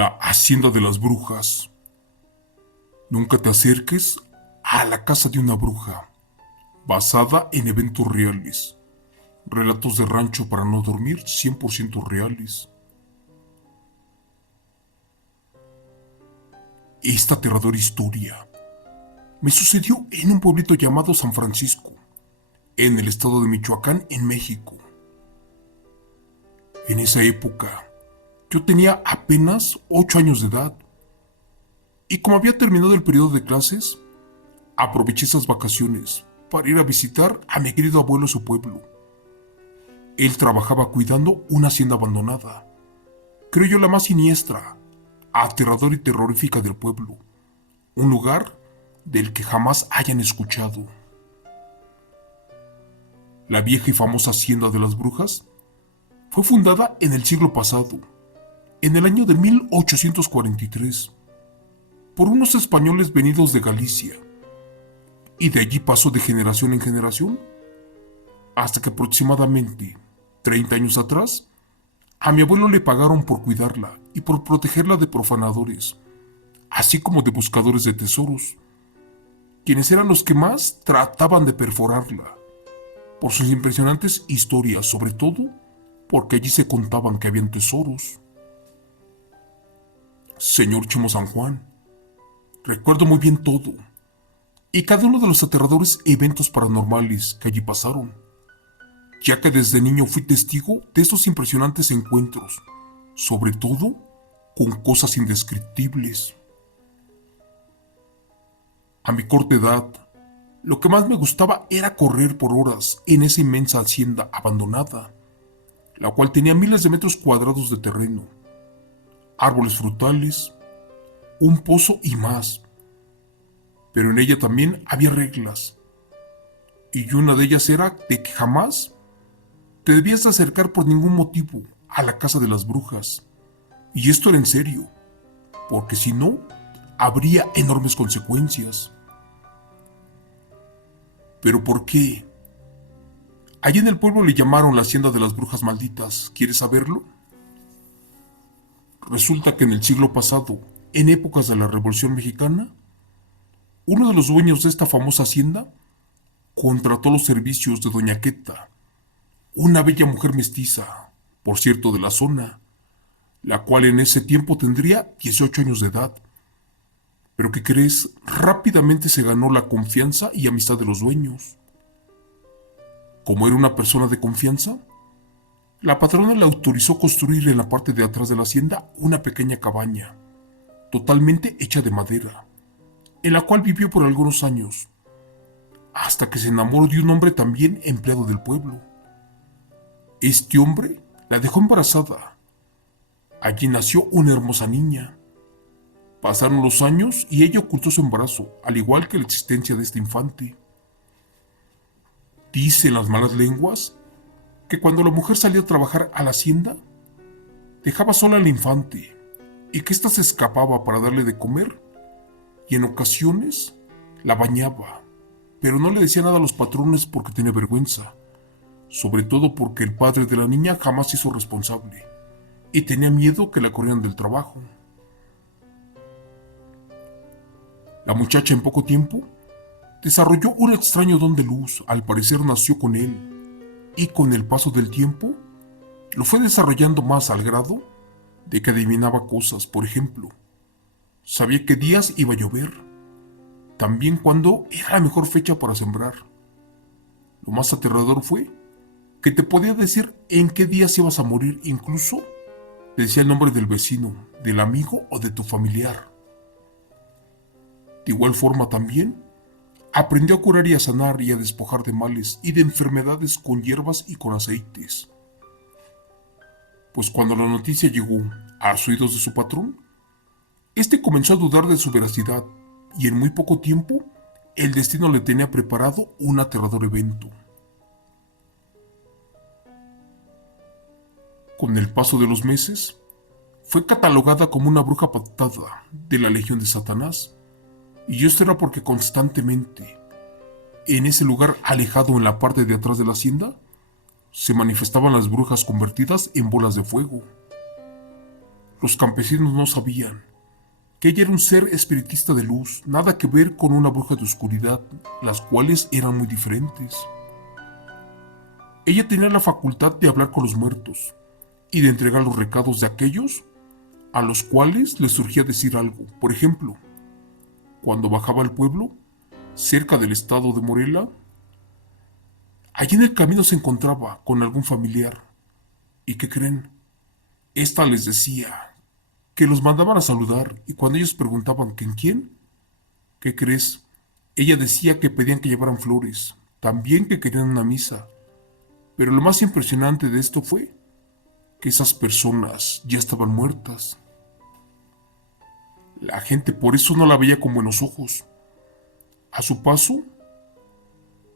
La Hacienda de las Brujas. Nunca te acerques a la casa de una bruja, basada en eventos reales. Relatos de rancho para no dormir 100% reales. Esta aterradora historia me sucedió en un pueblito llamado San Francisco, en el estado de Michoacán, en México. En esa época, yo tenía apenas 8 años de edad. Y como había terminado el periodo de clases, aproveché esas vacaciones para ir a visitar a mi querido abuelo a su pueblo. Él trabajaba cuidando una hacienda abandonada, creo yo la más siniestra, aterradora y terrorífica del pueblo, un lugar del que jamás hayan escuchado. La vieja y famosa Hacienda de las Brujas fue fundada en el siglo pasado, en el año de 1843, por unos españoles venidos de Galicia, y de allí pasó de generación en generación, hasta que aproximadamente 30 años atrás, a mi abuelo le pagaron por cuidarla y por protegerla de profanadores, así como de buscadores de tesoros, quienes eran los que más trataban de perforarla, por sus impresionantes historias, sobre todo porque allí se contaban que habían tesoros. Señor Chimo San Juan, recuerdo muy bien todo, y cada uno de los aterradores eventos paranormales que allí pasaron, ya que desde niño fui testigo de estos impresionantes encuentros, sobre todo con cosas indescriptibles. A mi corta edad, lo que más me gustaba era correr por horas en esa inmensa hacienda abandonada, la cual tenía miles de metros cuadrados de terreno, árboles frutales, un pozo y más. Pero en ella también había reglas, y una de ellas era de que jamás te debías acercar por ningún motivo a la casa de las brujas. Y esto era en serio, porque si no, habría enormes consecuencias. ¿Pero por qué? Allí en el pueblo le llamaron la Hacienda de las Brujas Malditas. ¿Quieres saberlo? Resulta que en el siglo pasado, en épocas de la Revolución Mexicana, uno de los dueños de esta famosa hacienda contrató los servicios de Doña Queta, una bella mujer mestiza, por cierto de la zona, la cual en ese tiempo tendría 18 años de edad. Pero ¿qué crees? Rápidamente se ganó la confianza y amistad de los dueños. Como era una persona de confianza, la patrona le autorizó construir en la parte de atrás de la hacienda una pequeña cabaña, totalmente hecha de madera, en la cual vivió por algunos años, hasta que se enamoró de un hombre también empleado del pueblo. Este hombre la dejó embarazada. Allí nació una hermosa niña. Pasaron los años y ella ocultó su embarazo, al igual que la existencia de este infante. Dicen las malas lenguas que cuando la mujer salía a trabajar a la hacienda, dejaba sola al infante y que ésta se escapaba para darle de comer y en ocasiones la bañaba, pero no le decía nada a los patrones porque tenía vergüenza, sobre todo porque el padre de la niña jamás se hizo responsable y tenía miedo que la corrieran del trabajo. La muchacha en poco tiempo desarrolló un extraño don de luz, al parecer nació con él, y con el paso del tiempo lo fue desarrollando más al grado de que adivinaba cosas. Por ejemplo, sabía qué días iba a llover, también cuándo era la mejor fecha para sembrar. Lo más aterrador fue que te podía decir en qué días ibas a morir, incluso te decía el nombre del vecino, del amigo o de tu familiar. De igual forma también aprendió a curar y a sanar y a despojar de males y de enfermedades con hierbas y con aceites. Pues cuando la noticia llegó a los oídos de su patrón, este comenzó a dudar de su veracidad y en muy poco tiempo el destino le tenía preparado un aterrador evento. Con el paso de los meses, fue catalogada como una bruja patada de la Legión de Satanás, y esto era porque constantemente, en ese lugar alejado en la parte de atrás de la hacienda, se manifestaban las brujas convertidas en bolas de fuego. Los campesinos no sabían que ella era un ser espiritista de luz, nada que ver con una bruja de oscuridad, las cuales eran muy diferentes. Ella tenía la facultad de hablar con los muertos y de entregar los recados de aquellos a los cuales les surgía decir algo. Por ejemplo, cuando bajaba al pueblo, cerca del estado de Morelia, allí en el camino se encontraba con algún familiar. ¿Y qué creen? Esta les decía que los mandaban a saludar y cuando ellos preguntaban ¿quién quién? ¿Qué crees? Ella decía que pedían que llevaran flores, también que querían una misa. Pero lo más impresionante de esto fue que esas personas ya estaban muertas. La gente por eso no la veía con buenos ojos. A su paso,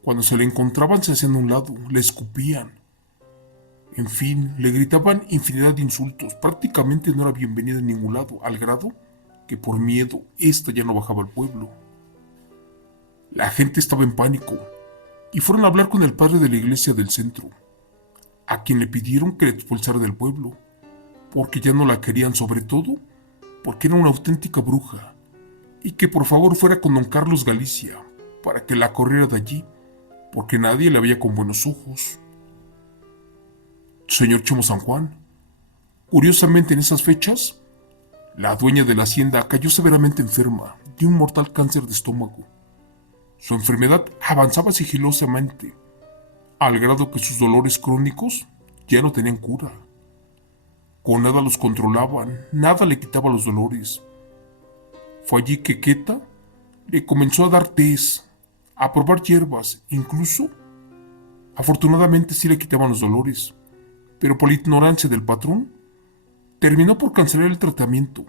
cuando se le encontraban se hacían a un lado, le escupían. En fin, le gritaban infinidad de insultos. Prácticamente no era bienvenida en ningún lado, al grado que por miedo ésta ya no bajaba al pueblo. La gente estaba en pánico y fueron a hablar con el padre de la iglesia del centro, a quien le pidieron que la expulsara del pueblo, porque ya no la querían, sobre todo porque era una auténtica bruja, y que por favor fuera con don Carlos Galicia para que la corriera de allí, porque nadie la veía con buenos ojos. Señor Chemo San Juan, curiosamente en esas fechas, la dueña de la hacienda cayó severamente enferma de un mortal cáncer de estómago. Su enfermedad avanzaba sigilosamente, al grado que sus dolores crónicos ya no tenían cura. Con nada los controlaban, nada le quitaba los dolores. Fue allí que Queta le comenzó a dar tés, a probar hierbas, incluso, afortunadamente sí le quitaban los dolores, pero por la ignorancia del patrón, terminó por cancelar el tratamiento,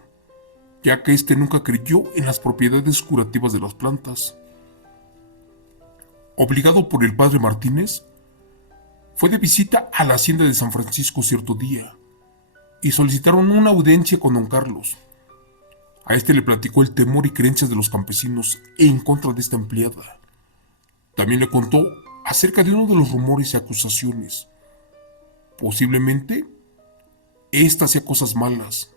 ya que éste nunca creyó en las propiedades curativas de las plantas. Obligado por el padre Martínez, fue de visita a la hacienda de San Francisco cierto día, y solicitaron una audiencia con don Carlos. A este le platicó el temor y creencias de los campesinos en contra de esta empleada. También le contó acerca de uno de los rumores y acusaciones. Posiblemente, ésta hacía cosas malas,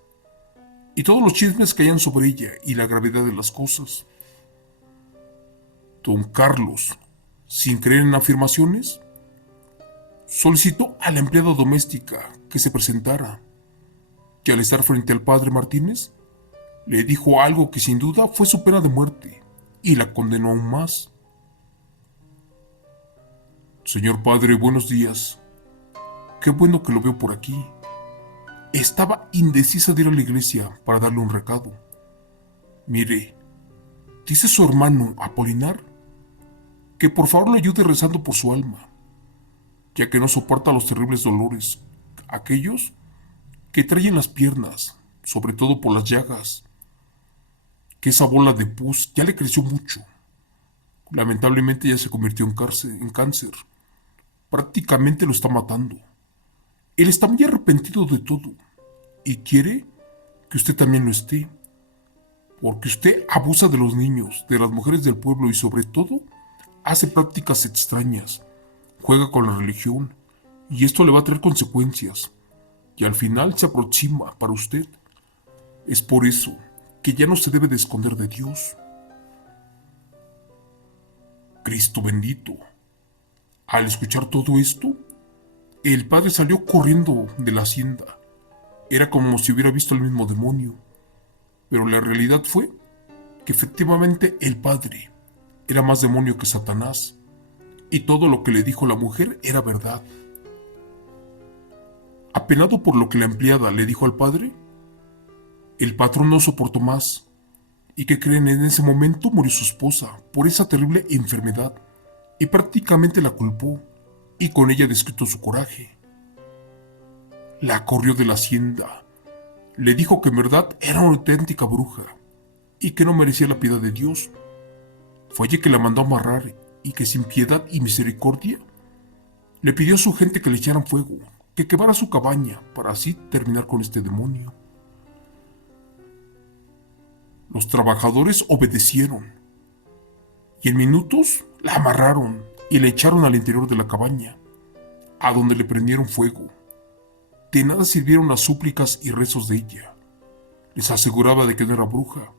y todos los chismes caían sobre ella y la gravedad de las cosas. Don Carlos, sin creer en afirmaciones, solicitó a la empleada doméstica que se presentara, y al estar frente al padre Martínez, le dijo algo que sin duda fue su pena de muerte, y la condenó aún más. Señor padre, buenos días. Qué bueno que lo veo por aquí. Estaba indecisa de ir a la iglesia para darle un recado. Mire, dice su hermano Apolinar que por favor le ayude rezando por su alma, ya que no soporta los terribles dolores, aquellos que trae en las piernas, sobre todo por las llagas, que esa bola de pus ya le creció mucho. Lamentablemente ya se convirtió en cáncer. Prácticamente lo está matando. Él está muy arrepentido de todo y quiere que usted también lo esté, porque usted abusa de los niños, de las mujeres del pueblo y sobre todo hace prácticas extrañas, juega con la religión y esto le va a traer consecuencias y al final se aproxima para usted. Es por eso que ya no se debe de esconder de Dios. Cristo bendito. Al escuchar todo esto, el padre salió corriendo de la hacienda. Era como si hubiera visto al mismo demonio. Pero la realidad fue que efectivamente el padre era más demonio que Satanás. Y todo lo que le dijo la mujer era verdad. Apenado por lo que la empleada le dijo al padre, el patrón no soportó más. ¿Y qué creen? En ese momento murió su esposa por esa terrible enfermedad y prácticamente la culpó y con ella desquitó su coraje. La corrió de la hacienda, le dijo que en verdad era una auténtica bruja y que no merecía la piedad de Dios. Fue allí que la mandó a amarrar y que sin piedad y misericordia le pidió a su gente que le echaran fuego, que quemara su cabaña para así terminar con este demonio. Los trabajadores obedecieron y en minutos la amarraron y la echaron al interior de la cabaña, a donde le prendieron fuego. De nada sirvieron las súplicas y rezos de ella. Les aseguraba de que no era bruja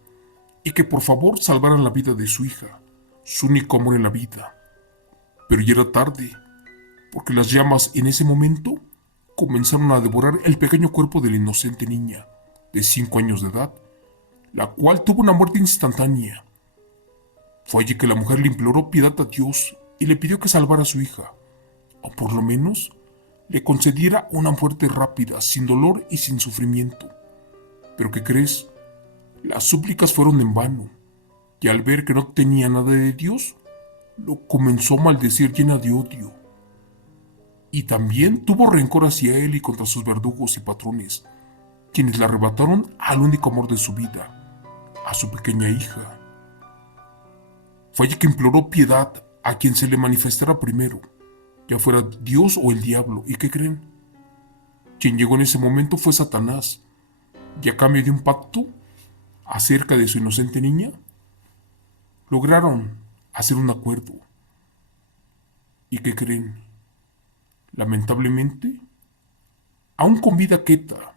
y que por favor salvaran la vida de su hija, su único amor en la vida. Pero ya era tarde, porque las llamas en ese momento comenzaron a devorar el pequeño cuerpo de la inocente niña de 5 años de edad, la cual tuvo una muerte instantánea. Fue allí que la mujer le imploró piedad a Dios y le pidió que salvara a su hija, o por lo menos le concediera una muerte rápida, sin dolor y sin sufrimiento. Pero ¿qué crees? Las súplicas fueron en vano, y al ver que no tenía nada de Dios, lo comenzó a maldecir llena de odio. Y también tuvo rencor hacia él y contra sus verdugos y patrones, quienes le arrebataron al único amor de su vida, a su pequeña hija. Fue allí que imploró piedad a quien se le manifestara primero, ya fuera Dios o el diablo. ¿Y qué creen? Quien llegó en ese momento fue Satanás, y a cambio de un pacto acerca de su inocente niña, lograron hacer un acuerdo. ¿Y qué creen? Lamentablemente, aún con vida Queta,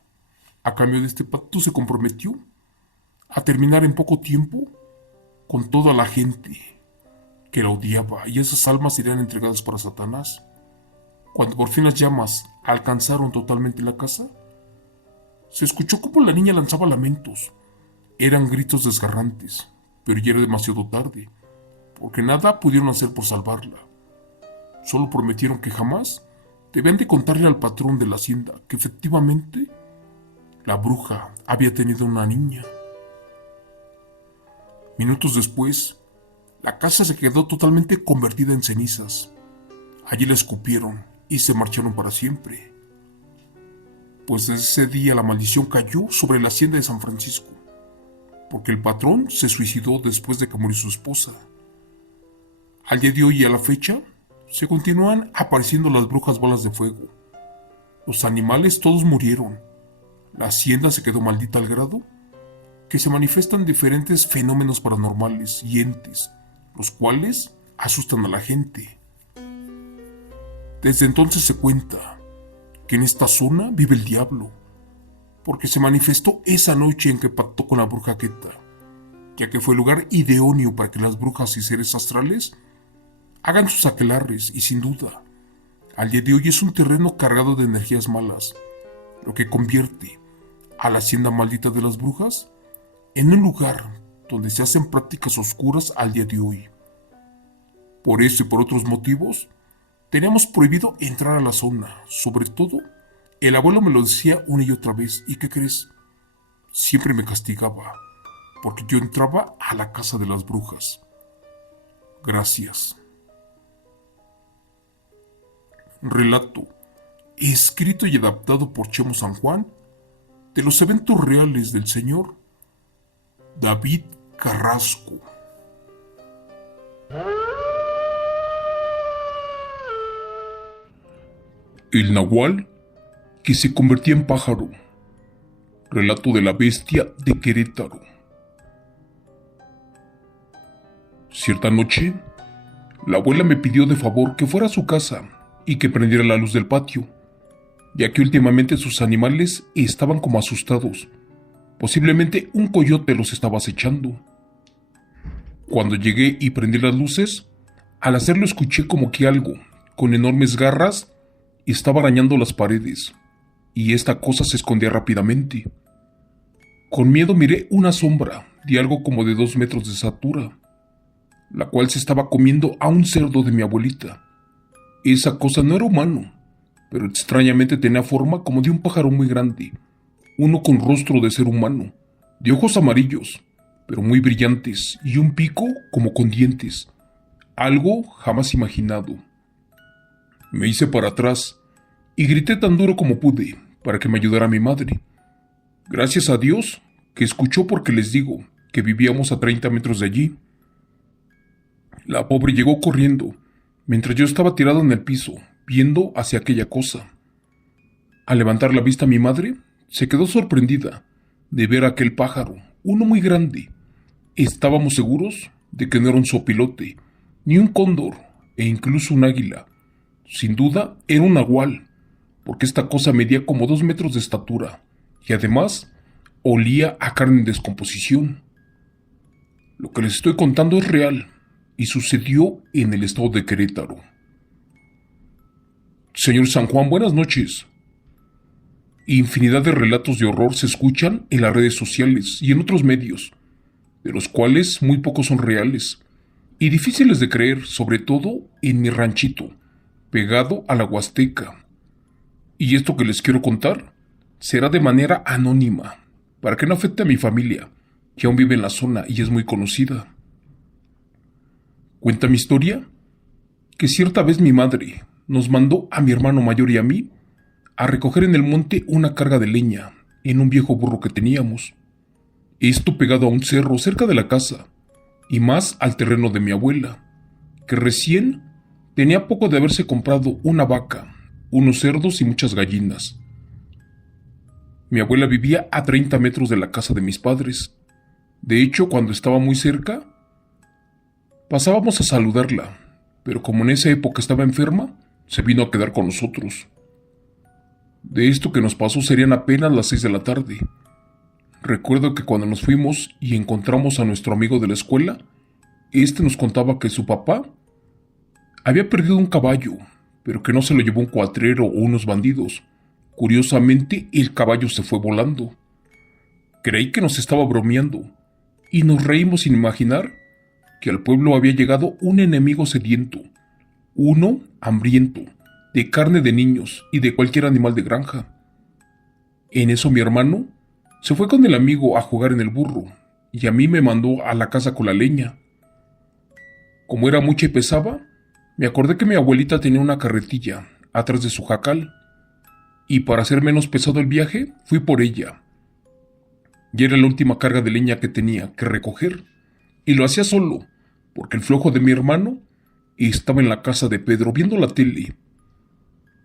a cambio de este pacto se comprometió a terminar en poco tiempo con toda la gente que la odiaba, y esas almas serían entregadas para Satanás. Cuando por fin las llamas alcanzaron totalmente la casa, se escuchó como la niña lanzaba lamentos. Eran gritos desgarrantes, pero ya era demasiado tarde, porque nada pudieron hacer por salvarla. Solo prometieron que jamás debían de contarle al patrón de la hacienda que efectivamente la bruja había tenido una niña. Minutos después, la casa se quedó totalmente convertida en cenizas. Allí la escupieron y se marcharon para siempre. Pues desde ese día la maldición cayó sobre la hacienda de San Francisco, porque el patrón se suicidó después de que murió su esposa. Al día de hoy y a la fecha, se continúan apareciendo las brujas bolas de fuego. Los animales todos murieron. La hacienda se quedó maldita al grado que se manifiestan diferentes fenómenos paranormales y entes, los cuales asustan a la gente. Desde entonces se cuenta que en esta zona vive el diablo, porque se manifestó esa noche en que pactó con la bruja Queta, ya que fue el lugar idóneo para que las brujas y seres astrales hagan sus aquelarres, y sin duda, al día de hoy es un terreno cargado de energías malas, lo que convierte a la hacienda maldita de las brujas en un lugar donde se hacen prácticas oscuras al día de hoy. Por eso y por otros motivos, teníamos prohibido entrar a la zona. Sobre todo, el abuelo me lo decía una y otra vez. ¿Y qué crees? Siempre me castigaba, porque yo entraba a la casa de las brujas. Gracias. Relato, escrito y adaptado por Chemo San Juan, de los eventos reales del señor David Carrasco. El nahual que se convertía en pájaro. Relato de la bestia de Querétaro. Cierta noche, la abuela me pidió de favor que fuera a su casa y que prendiera la luz del patio, ya que últimamente sus animales estaban como asustados. Posiblemente un coyote los estaba acechando. Cuando llegué y prendí las luces, al hacerlo escuché como que algo, con enormes garras, estaba arañando las paredes, y esta cosa se escondía rápidamente. Con miedo miré una sombra de algo como de 2 metros de estatura, la cual se estaba comiendo a un cerdo de mi abuelita. Esa cosa no era humano, pero extrañamente tenía forma como de un pájaro muy grande, uno con rostro de ser humano, de ojos amarillos, pero muy brillantes, y un pico como con dientes, algo jamás imaginado. Me hice para atrás y grité tan duro como pude para que me ayudara mi madre. Gracias a Dios que escuchó, porque les digo que vivíamos a 30 metros de allí. La pobre llegó corriendo, mientras yo estaba tirado en el piso, viendo hacia aquella cosa. Al levantar la vista mi madre, se quedó sorprendida de ver aquel pájaro, uno muy grande. Estábamos seguros de que no era un zopilote, ni un cóndor, e incluso un águila. Sin duda era un nahual, porque esta cosa medía como 2 metros de estatura, y además Olía a carne en descomposición. Lo que les estoy contando es real y sucedió en el estado de Querétaro. Señor San Juan, buenas noches. Infinidad de relatos de horror se escuchan en las redes sociales y en otros medios, de los cuales muy pocos son reales y difíciles de creer, sobre todo en mi ranchito, pegado a la Huasteca. Y esto que les quiero contar será de manera anónima, para que no afecte a mi familia, que aún vive en la zona y es muy conocida. Cuenta mi historia que cierta vez mi madre nos mandó a mi hermano mayor y a mí a recoger en el monte una carga de leña en un viejo burro que teníamos. Esto pegado a un cerro cerca de la casa, y más al terreno de mi abuela, que recién tenía poco de haberse comprado una vaca, unos cerdos y muchas gallinas. Mi abuela vivía a 30 metros de la casa de mis padres. De hecho, cuando estaba muy cerca, pasábamos a saludarla, pero como en esa época estaba enferma, se vino a quedar con nosotros. De esto que nos pasó serían apenas las 6 de la tarde. Recuerdo que cuando nos fuimos y encontramos a nuestro amigo de la escuela, nos contaba que su papá había perdido un caballo, pero que no se lo llevó un cuatrero o unos bandidos. Curiosamente, el caballo se fue volando. Creí que nos estaba bromeando, y nos reímos sin imaginar que al pueblo había llegado un enemigo sediento, uno hambriento, de carne de niños y de cualquier animal de granja. En eso mi hermano se fue con el amigo a jugar en el burro, y a mí me mandó a la casa con la leña. Como era mucha y pesaba, me acordé que mi abuelita tenía una carretilla atrás de su jacal, y para hacer menos pesado el viaje, fui por ella. Y era la última carga de leña que tenía que recoger, y lo hacía solo, porque el flojo de mi hermano estaba en la casa de Pedro viendo la tele.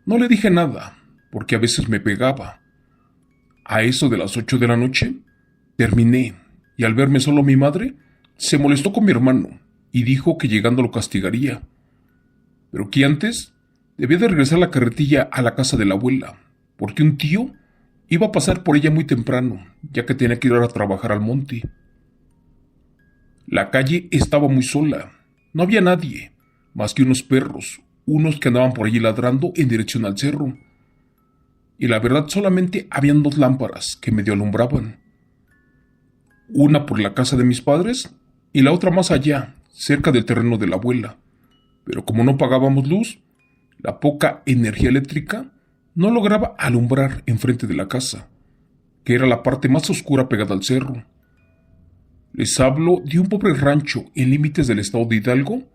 No le dije nada, porque a veces me pegaba. A eso de las 8 de la noche, terminé, y al verme solo mi madre, se molestó con mi hermano, y dijo que llegando lo castigaría, pero que antes debía de regresar la carretilla a la casa de la abuela, porque un tío iba a pasar por ella muy temprano, ya que tenía que ir a trabajar al monte. La calle estaba muy sola, no había nadie, más que unos perros, unos que andaban por allí ladrando en dirección al cerro. Y la verdad solamente habían 2 lámparas que medio alumbraban. Una por la casa de mis padres y la otra más allá, cerca del terreno de la abuela. Pero como no pagábamos luz, la poca energía eléctrica no lograba alumbrar enfrente de la casa, que era la parte más oscura pegada al cerro. Les hablo de un pobre rancho en límites del estado de Hidalgo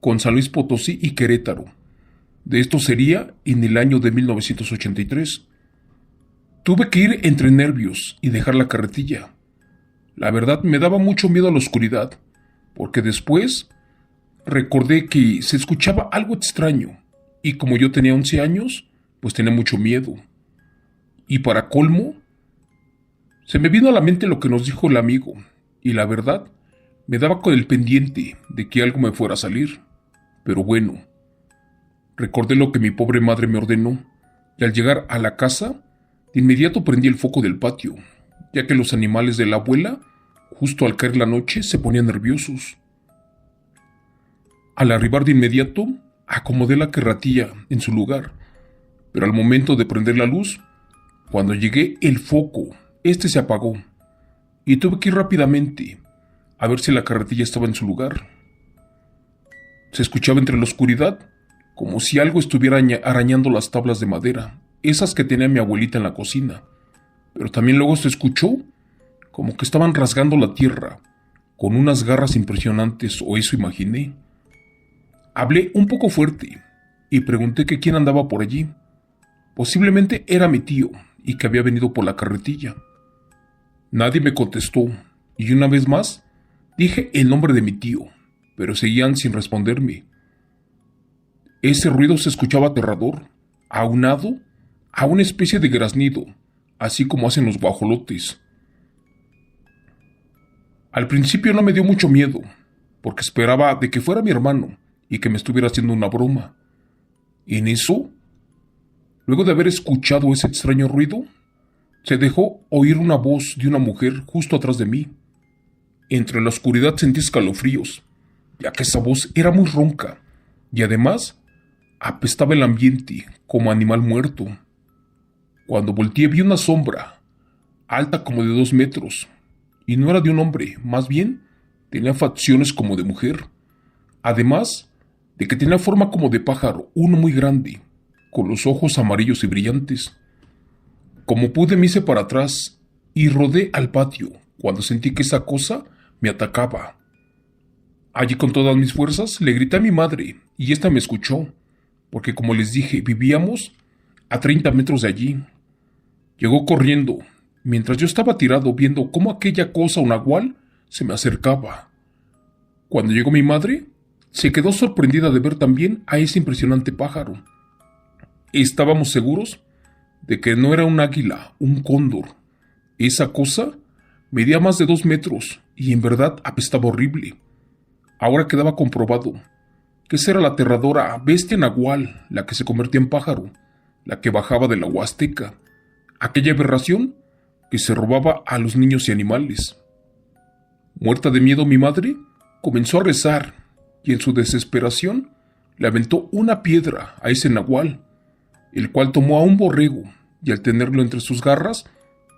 con San Luis Potosí y Querétaro. De esto sería en el año de 1983. Tuve que ir entre nervios y dejar la carretilla. La verdad me daba mucho miedo a la oscuridad, porque después recordé que se escuchaba algo extraño, y como yo tenía 11 años, pues tenía mucho miedo. Y para colmo, se me vino a la mente lo que nos dijo el amigo, y la verdad, me daba con el pendiente de que algo me fuera a salir. Pero bueno, recordé lo que mi pobre madre me ordenó, y al llegar a la casa, de inmediato prendí el foco del patio, ya que los animales de la abuela, justo al caer la noche, se ponían nerviosos. Al arribar de inmediato, acomodé la carretilla en su lugar, pero al momento de prender la luz, cuando llegué el foco, se apagó, y tuve que ir rápidamente a ver si la carretilla estaba en su lugar. Se escuchaba entre la oscuridad como si algo estuviera arañando las tablas de madera, esas que tenía mi abuelita en la cocina, pero también luego se escuchó como que estaban rasgando la tierra con unas garras impresionantes, o eso imaginé. Hablé un poco fuerte y pregunté que quién andaba por allí. Posiblemente era mi tío y que había venido por la carretilla. Nadie me contestó y una vez más dije el nombre de mi tío, pero seguían sin responderme. Ese ruido se escuchaba aterrador, aunado a una especie de graznido, así como hacen los guajolotes. Al principio no me dio mucho miedo, porque esperaba de que fuera mi hermano y que me estuviera haciendo una broma. En eso, luego de haber escuchado ese extraño ruido, se dejó oír una voz de una mujer justo atrás de mí. Entre la oscuridad sentí escalofríos, ya que esa voz era muy ronca y además apestaba el ambiente como animal muerto. Cuando volteé vi una sombra, alta como de 2 metros, y no era de un hombre, más bien tenía facciones como de mujer, además de que tenía forma como de pájaro, uno muy grande, con los ojos amarillos y brillantes. Como pude me hice para atrás y rodé al patio cuando sentí que esa cosa me atacaba. Allí con todas mis fuerzas le grité a mi madre y ésta me escuchó, porque como les dije, vivíamos a 30 metros de allí. Llegó corriendo, mientras yo estaba tirado viendo cómo aquella cosa, un nahual, se me acercaba. Cuando llegó mi madre, se quedó sorprendida de ver también a ese impresionante pájaro. Estábamos seguros de que no era un águila, un cóndor. Esa cosa medía más de 2 metros y en verdad apestaba horrible. Ahora quedaba comprobado que esa era la aterradora bestia nahual, la que se convertía en pájaro, la que bajaba de la Huasteca, aquella aberración que se robaba a los niños y animales. Muerta de miedo, mi madre comenzó a rezar y en su desesperación le aventó una piedra a ese nahual, el cual tomó a un borrego y al tenerlo entre sus garras,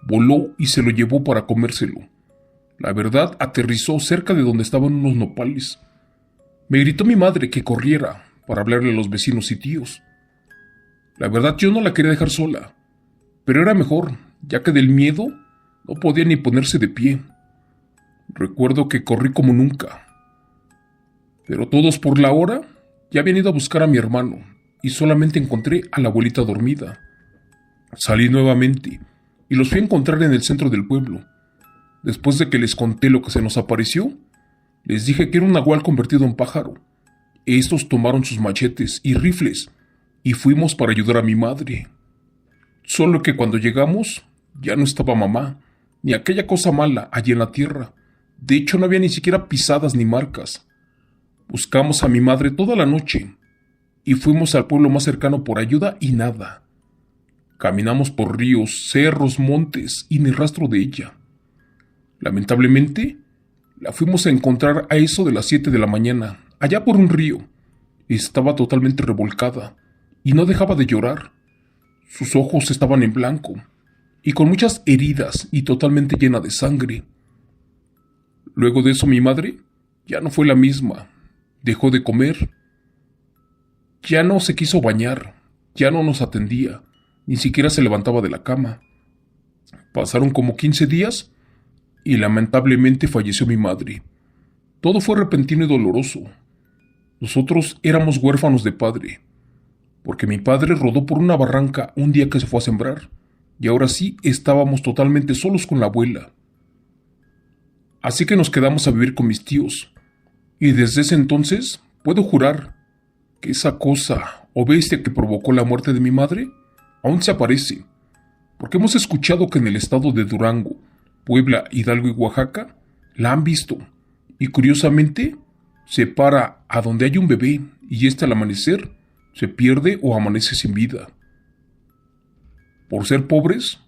voló y se lo llevó para comérselo. La verdad, aterrizó cerca de donde estaban unos nopales. Me gritó mi madre que corriera para hablarle a los vecinos y tíos. La verdad, yo no la quería dejar sola, pero era mejor, ya que del miedo no podía ni ponerse de pie. Recuerdo que corrí como nunca. Pero todos por la hora ya habían ido a buscar a mi hermano y solamente encontré a la abuelita dormida. Salí nuevamente y los fui a encontrar en el centro del pueblo. Después de que les conté lo que se nos apareció, les dije que era un nahual convertido en pájaro. Estos tomaron sus machetes y rifles y fuimos para ayudar a mi madre. Solo que cuando llegamos ya no estaba mamá, ni aquella cosa mala allí en la tierra. De hecho, no había ni siquiera pisadas ni marcas. Buscamos a mi madre toda la noche y fuimos al pueblo más cercano por ayuda y nada. Caminamos por ríos, cerros, montes y ni rastro de ella. Lamentablemente, la fuimos a encontrar a eso de las 7 de la mañana, allá por un río. Estaba totalmente revolcada y no dejaba de llorar. Sus ojos estaban en blanco y con muchas heridas y totalmente llena de sangre. Luego de eso mi madre ya no fue la misma. Dejó de comer. Ya no se quiso bañar. Ya no nos atendía. Ni siquiera se levantaba de la cama. Pasaron como 15 días y lamentablemente falleció mi madre. Todo fue repentino y doloroso. Nosotros éramos huérfanos de padre, porque mi padre rodó por una barranca un día que se fue a sembrar, y ahora sí estábamos totalmente solos con la abuela. Así que nos quedamos a vivir con mis tíos, y desde ese entonces puedo jurar que esa cosa o bestia que provocó la muerte de mi madre aún se aparece, porque hemos escuchado que en el estado de Durango, Puebla, Hidalgo y Oaxaca la han visto, y curiosamente se para a donde hay un bebé y éste al amanecer se pierde o amanece sin vida. Por ser pobres,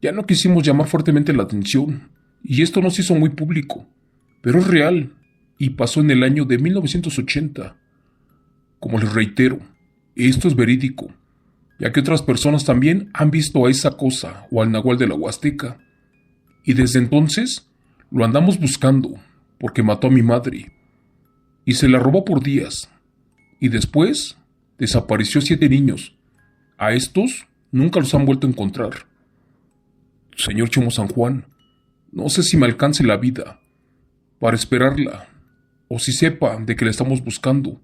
ya no quisimos llamar fuertemente la atención, y esto nos hizo muy público, pero es real, y pasó en el año de 1980. Como les reitero, esto es verídico, ya que otras personas también han visto a esa cosa o al nahual de la Huasteca, y desde entonces lo andamos buscando, porque mató a mi madre, y se la robó por días, y después desapareció 7 niños. A estos nunca los han vuelto a encontrar. Señor Chemo San Juan, no sé si me alcance la vida para esperarla, o si sepa de que la estamos buscando.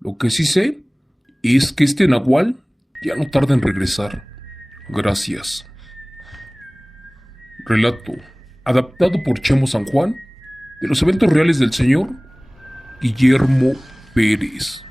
Lo que sí sé es que este nahual ya no tarda en regresar. Gracias. Relato adaptado por Chemo San Juan de los eventos reales del señor Guillermo Pérez.